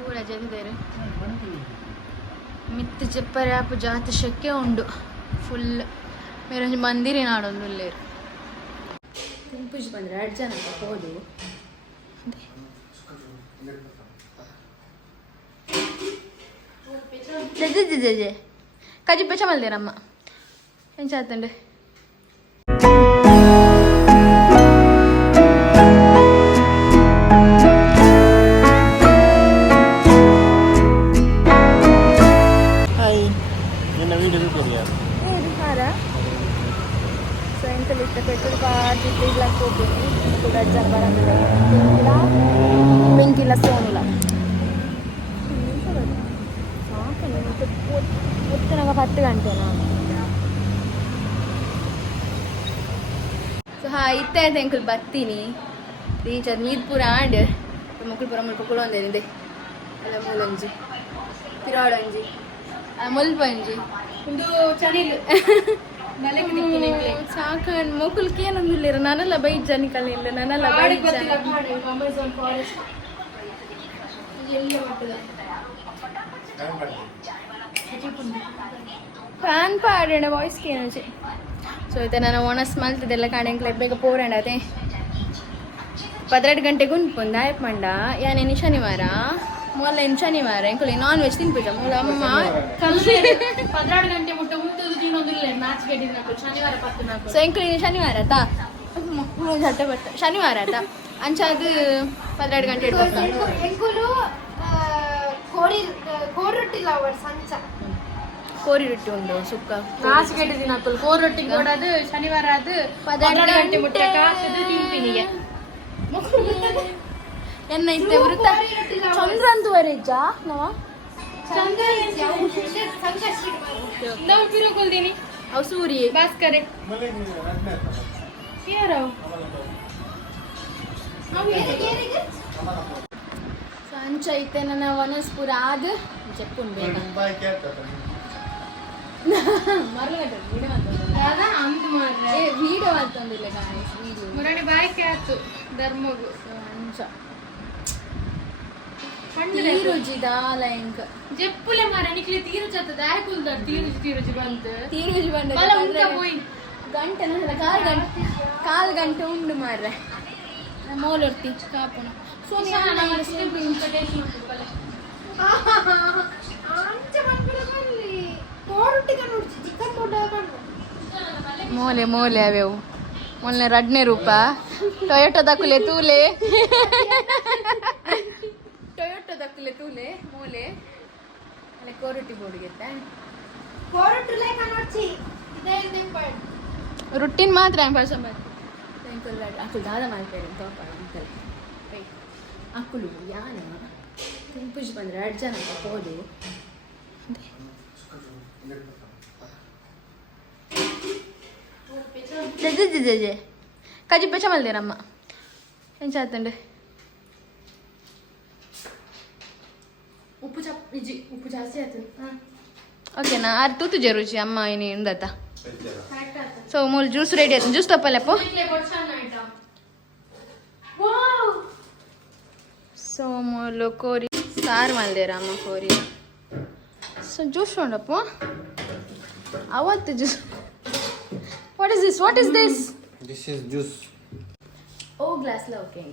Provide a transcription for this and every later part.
ಪೂರ ಜಲ್ದೇರು ಮಿತ್ತು చెప్పరాపు ಜಾತಿ ಶಕ್ಕೆ ಉಂಡು ಫುಲ್ ಮೇರೊಂದು ಮಂದಿರಿ ನಾಡೊಂದು ಉಲ್ಲೇರು ತಿಂಪುಜಿ ಬಂದ್ರೆ 2 ಜನ ಹೋದು ಜೆ ಕಜಿ ಬೆಚ್ಚ ಮಲ್ದೇರಮ್ಮ ಎಂಚಾತಂಡೆ ಪೆಟ್ರೋಲ್ ಪಾರ್ಟಿ ಇಡ್ಲಕ್ಕೆ ಹೋಗ್ತೀನಿ ಕೂಡ ಜನ ಬರೋದಿಲ್ಲ ಬೆಂಕಿಲ್ಲ ಸೋನಿಲ್ಲ ಸಾಕು 10 ಗಂಟೆನಾ ಸೊ ಇತ್ತೆ ಅಂಕಲ್ ಬರ್ತೀನಿ ರೀಚ್ ಅದು ಮೀದ್ಪುರ ಆಂಡ್ ಮಕ್ಕಳು ಪುರ ಮುಲ್ಪ ಕೂಡ ಒಂದೇನಿದೆ ಅಲ್ಲ ಮೂಲಂಜಿ ತಿರಾಡಂಜಿ ಮುಲ್ಪಂಜಿ ಒಂದು ಚಳಿಲು ಸಾಕ ಮಕ್ಕಳಿಗೆ ಏನೊಂದಿಲ್ಲ ನಾನೆಲ್ಲ ಬೈಟ್ ಜನ ಕಲಿಲ್ಲ ನಾನೆಲ್ಲ ಫ್ಯಾನ್ ಪಾಡೋಣ ವಾಯ್ಸ್ಗೆ ಏನಚೆ ಸೊ ಆಯ್ತಾ ನಾನು ಓನಸ್ ಮಲ್ತದೆಲ್ಲ ಕಾಣಂಕ್ಲೆ ಬೇಗ ಪೋರಾಣ ಅದೇ 12 ಗಂಟೆಗೆ ಉಂಟು ಆಯ್ತು ಮಂಡ ಯಾನೇನು ಶನಿವಾರ ಮೂಲ ಏನು ಶನಿವಾರ ಎಂಕುಲಿ ನಾನ್ ವೆಜ್ ತಿನ್ಪಿಟ ಮೂಲ ಅಮ್ಮ 12 ಗಂಟೆ ಮುಟ್ಟ ಮುಂತದು ತಿನ್ನೋದಿಲ್ಲ ಮ್ಯಾಚ್ ಗೆಡಿನ ಶನಿವಾರ 14 ಸೊ ಎಂಕುಲಿ ಶನಿವಾರ ಆತಾ ಝಟ್ಟೆ ಬರ್ತ ಶನಿವಾರ ಆತಾ ಅಂಚಾದು 12 ಗಂಟೆ ಎಂಕುಲು ಕೋರೊಟ್ಟಿ ಲವರ್ ಸಂಚ ಕೋರಿ ರೊಟ್ಟಿ ಉಂಡು ಸುಕ್ಕ ಮ್ಯಾಚ್ ಗೆಡಿನ ಕೋರೊಟ್ಟಿ ಕೊಡೋದು ಶನಿವಾರ ಅದು 12 ಗಂಟೆ ಮುಟ್ಟ ಕಾಸದು ತಿಂಪಿನಿಗೆ ಎನ್ನ ಇತ್ತೆ ವೃತ್ತ ಚಂದ್ರ ಅಂತುವರೆ ಇಜ್ಜ ನವ ನಾವು ಪಿರೋಕೊಳ್ತೀನಿ ಅವು ಸೂರಿ ಭಾಸ್ಕರೆ ಯಾರು ಸಂಚ ಐತೆ ನನ್ನ ವನಸ್ಪುರ ಆದ ಚೆಪ್ಪುಂಡು ಬೇಗ ವೀಡಿಯೋ ಅಂತಂದಿಲ್ಲ ಗಾಯ್ಸ್ ವೀಡಿಯೋ ಮುರಣಿ ಬಾಯ್ಕೆ ಆಯ್ತು ಧರ್ಮಗು ಸಂಚ ತೀರುಜಿದ ಲೈಂಕ್ ಜೆಪ್ಪುಲೆ ಮಾರ ನಿಕ್ಲಿ ತೀರುಜಿ ಆತದ ಆಯ್ಕುಲ್ದ ತೀರುಜಿ ಬಂತು ತೀರುಜಿ ಬಂದ ಬಲ ಉಂಟ ಹೋಯ್ ಗಂಟೆ ನನ್ನ ಕಾಲ್ ಗಂಟೆ ಉಂಡು ಮಾರ್ರೆ ಮೋಲರ್ತಿ ಕಾಪುನ ಸೋನಿಯಾ ನಾನು ಸ್ಲಿಪ್ ಇನ್ವಿಟೇಷನ್ ಬಲೆ ಅಂಚ ಬಂದ್ಬಿಡಲಿ ಕೋರೊಟ್ಟಿಗೆ ನೋಡಿ ಚಿಕನ್ ದೊಡ್ಡ ಮೋಲೆ ಮೋಲೆ ಅವೆವು ಮೊನ್ನೆ 2 ರೂಪ ಟೊಯೋಟೋ ದಕ್ಕುಲೆ ತೂಲೆ ಟೊಯೋಟೋ ದಕ್ಕುಲೆ ತೂಲೆ ಮೋಲೆ ಅಲ್ಲ ಕೋರೊಟ್ಟಿ ಬೋಡಿಗೆತ್ತ ಕೋರೊಟ್ಟಿ ಲೇಕ ನೋಡ್ಚಿ ಇದೇ ಇದೆ ಪಾಯಿಂಟ್ ರುಟ್ಟಿನ್ ಮಾತ್ರ ಪರ್ಸನ್ ಅಂಕಲ್ ಅಕ್ಕಳು ದಾದ ಮಾಡ್ತಾರೆ ತೋಪ ಅಂಕಲ್ ಅಕ್ಕಳು ಯಾನ ತಿಂಪುಜಿ ಬಂದ್ರೆ 2 ಜನ ಹೋದು ಜೆ ಕಜಿ ಬೆಚ್ಚ ಮಲ್ದೇರಮ್ಮ ಎಂಚಾತಂಡೆ ಉಪ್ಪು ಜಾಸ್ತಿ ಆಯ್ತು ಓಕೆನಾ ಅದು ತೂತು ರುಚಿ ಅಮ್ಮ ಏನೇ ಇಂದತ್ತ ಸೊ ಮೂಲ ಜ್ಯೂಸ್ ರೆಡಿ ಆಯ್ತು ಜ್ಯೂಸ್ ತಪ್ಪಲ್ಲಪ್ಪ ಸೊ ಮೂಲು ಕೋರಿ ಸಾರು ಮಲ್ದೇರಮ್ಮ ಕೋರಿ ಸೊ ಜ್ಯೂಸ್ ಉಂಡಪ್ಪ ಅವತ್ತು juice What is this? What is this? This is juice. Oh, glass la okay.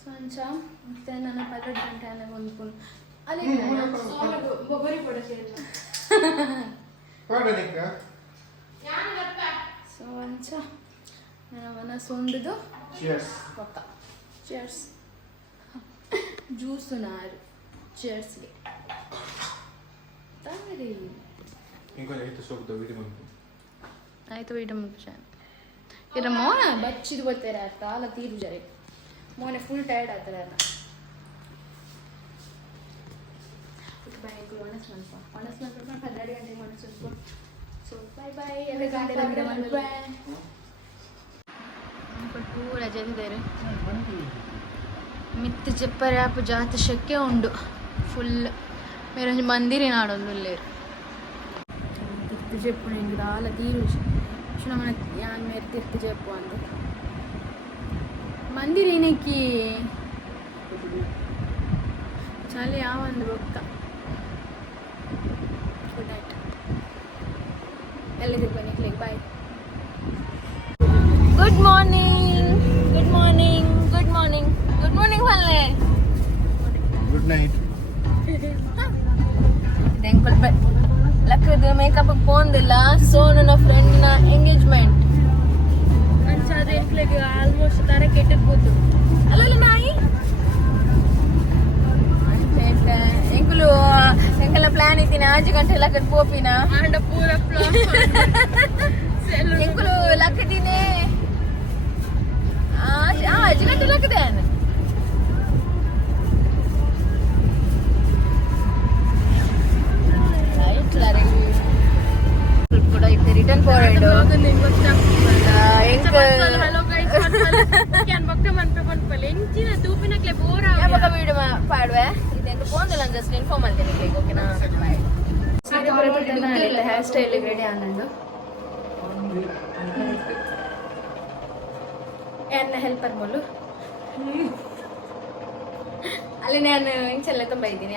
So ancha ಮತ್ತೆ ನನ್ನ 12 ಗಂಟೆ ಅಲ್ಲ ಬಂದ್ಕೊಂಡು ಅಲ್ಲಿ ಬೊಬರಿ ಪಡಸೇಲ್ಲ ಪಾಡಲಿಕ್ಕ ಯಾನ್ ಗೊತ್ತಾ ಸೊ ಅಂಚ ನನ್ನ ಸೊಂಡುದು cheers ಪಕ್ಕ cheers ಜ್ಯೂಸ್ ನಾರು cheers ಗೆ ತಾವರಿ ಇಂకొంచెం అయితే సోకుతో వీడి ముందు ಆಯ್ತು ವೀಡಿಯೋ ಮುಗಿಸಾನು ಇರ ಮೋನ ಬಚ್ಚಿದು ಬರ್ತಾರೆ ಅರ್ಥ ಅಲ್ಲ ತೀರು ಜರೆ ಮೋನೆ ಫುಲ್ ಟೈರ್ಡ್ ಆಗ್ತಾರೆ ಅಲ್ಲ ಬಾಯ್ಕು ಒಣಸ್ ಮಲ್ಪ 12 ಗಂಟೆಗೆ ಒಣಸ್ ಮಲ್ಪ ಸೊ ಬಾಯ್ ಎಲ್ಲ ಗಂಟೆ ಪೂರ ಜಲ್ದೇರು ಮಿತ್ತು చెప్పరాపు ಜಾತಿ ಶಕ್ಕೆ ಉಂಡು ಫುಲ್ ಮೇರೊಂದು ಮಂದಿರಿ ನಾಡೊಂದು ಉಲ್ಲೇರು ತಿರ್ತು చెప్పు నేను రాల తీరు మన యాన్ మేర తిర్తి చెప్పు అంత మందిరేనికి ಅಲ್ಲಿ ಯಾವ ಒಂದು ಹೋಗ್ತಾ ಗುಡ್ ನೈಟ್ ಎಲ್ಲಿದ್ದೀವಿ ಬನ್ನಿ click bye good morning good morning good morning good morning ಬಲ್ಲೆ Good night. ಅಂಕಲ್ ಲಕ್ಕದ ಮೇಕಪ್ ಪೋಂದಿಲ್ಲ ಸೊ ನನ್ನ ಫ್ರೆಂಡ್ನ ಎಂಗೇಜ್ಮೆಂಟ್ ಅಂಚಾದ ಎಂಕ್ಲೆಗೆ ಆಲ್ಮೋಸ್ಟ್ ತರ ಕೆಟ್ಟಿರ್ಬೋದು ಅಲ್ಲಲ್ಲ ನಾಯಿ ಎಂಕುಲು ಎಂಕಲ್ಲ ಪ್ಲಾನ್ ಇದ್ದೀನಿ 5 ಗಂಟೆ ಲಕ್ಕದ ಪೋಪಿನ ಆಂಡ ಪೂರ ಎಂಕುಲು ಲಕ್ಕದಿನೇ 5 ಗಂಟೆ ಲಕ್ಕದೆ ಕೂಡ ಇತ್ತೆ return forward hello guys can ಬಕ್ಕ ಮನ್ಪೆ ಮನ್ಪಲೆ ಎಂಚಿನ ತೂಪಿನಕ್ಲೆ ಬೋರ್ ಯಾವಾಗ ವೀಡಿಯೋ ಪಾಡುವೆ ಇದೆಂತ ಫೋನ್ದಲ್ಲ ಜಸ್ಟ್ ಇನ್ಫಾರ್ಮ್ ಮಾಡ್ತೀನಿ ಈಗ ಓಕೆನಾ ಹೇರ್ ಸ್ಟೈಲ್ ರೆಡಿ ಆನಂದು ಎನ್ನ ಹೆಲ್ಪರ್ ಮೊಲು ಅಲ್ಲಿ ನಾನು ಇಂಚೆಲ್ಲ ತುಂಬ ಇದ್ದೀನಿ